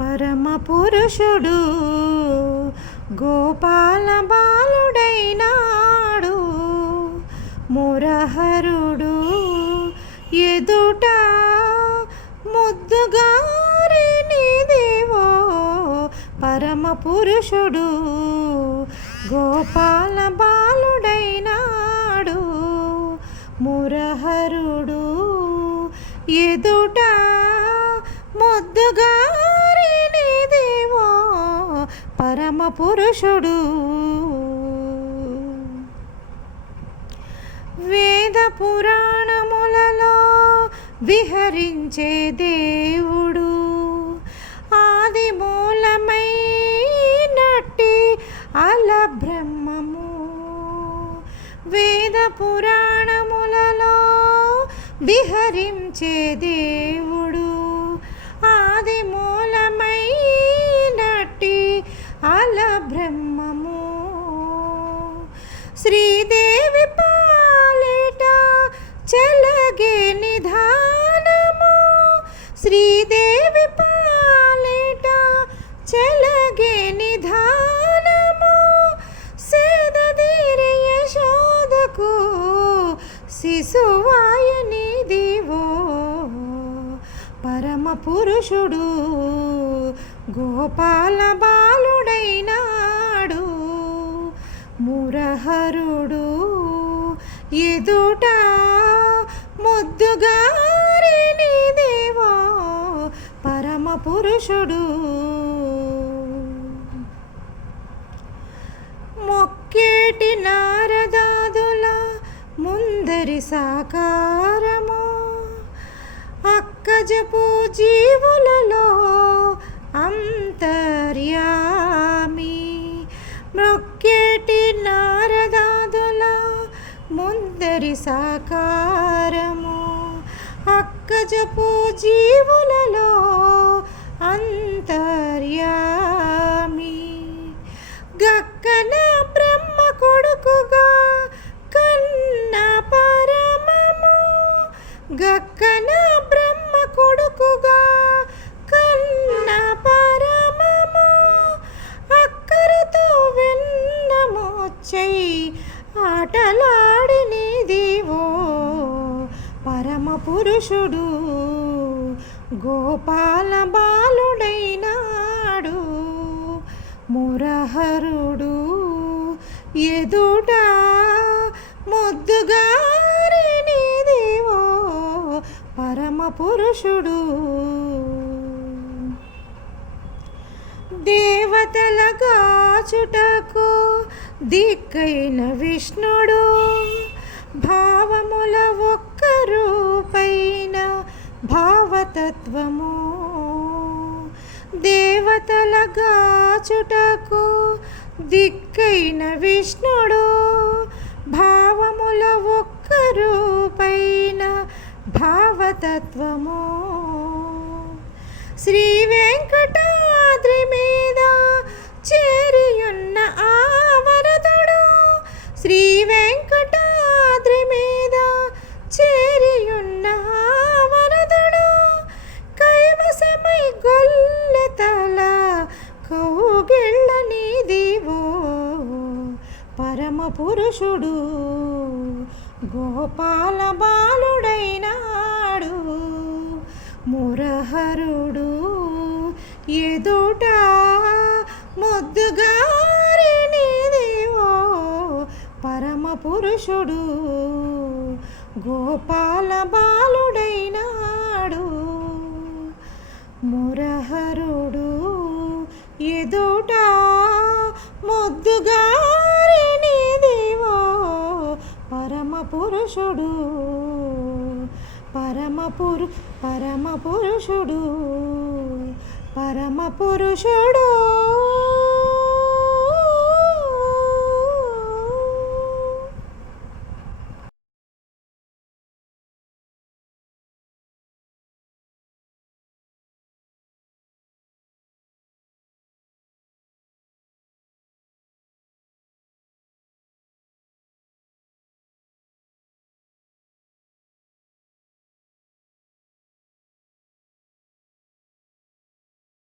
పరమ పురుషుడు గోపాల బాలుడైనాడు. మురహరుడు ఎదుట ముద్దుగారిని దేవో పరమ పురుషుడు గోపాల బాలుడైనాడు. మురహరుడు ఎదుట పరమ పురుషుడు. వేద పురాణములలో విహరించే దేవుడు. ఆది మూలమై నట్టి అల బ్రహ్మము. వేద పురాణములలో విహరించే దేవుడు. ఆది మూల శ్రీదేవి పాలేట చలగే నిధానము. శ్రీదేవి పాలేట చలగే నిధానము. సేదీర యశోదకు శిశువాయని దివో పరమ పురుషుడు గోపాల బాలుడైనా మురహరుడు ఎదుట ముద్దుగారిని దేవా పరమ పురుషుడు. మొక్కేటి నారదాదుల ముందరి సాకారము అక్కజపు జీవులలో అంతర్యా సాకారము. అక్కజపు జీవులలో అంతర్యామి. గక్కన పరమ పురుషుడు గోపాల బాలుడైనాడు. మురహరుడు ఎదుట ముద్దుగారిని దేవో పరమ పురుషుడు. దేవతల గాచుటకు దిక్కైన విష్ణుడు. భావతత్వము దేవతల గాచుటకు దిక్కైన విష్ణుడు భావముల ఒక్క రూపైన భావతత్వము. శ్రీ వెంకటాద్రి మీద చేరియున్న ఆవరతుడు శ్రీ వెంకట కౌగిళ్ళ దేవో పరమ పురుషుడు గోపాల బాలుడైనాడు మురహరుడు. ఎదుట ముద్దుగారిని దేవో పరమ పురుషుడు గోపాల బాలుడైనాడు మురహరుడు. ఎదుట ముద్దుగారిని దేవో పరమ పురుషుడు పరమ పురు పరమ పురుషుడు పరమ పురుషుడు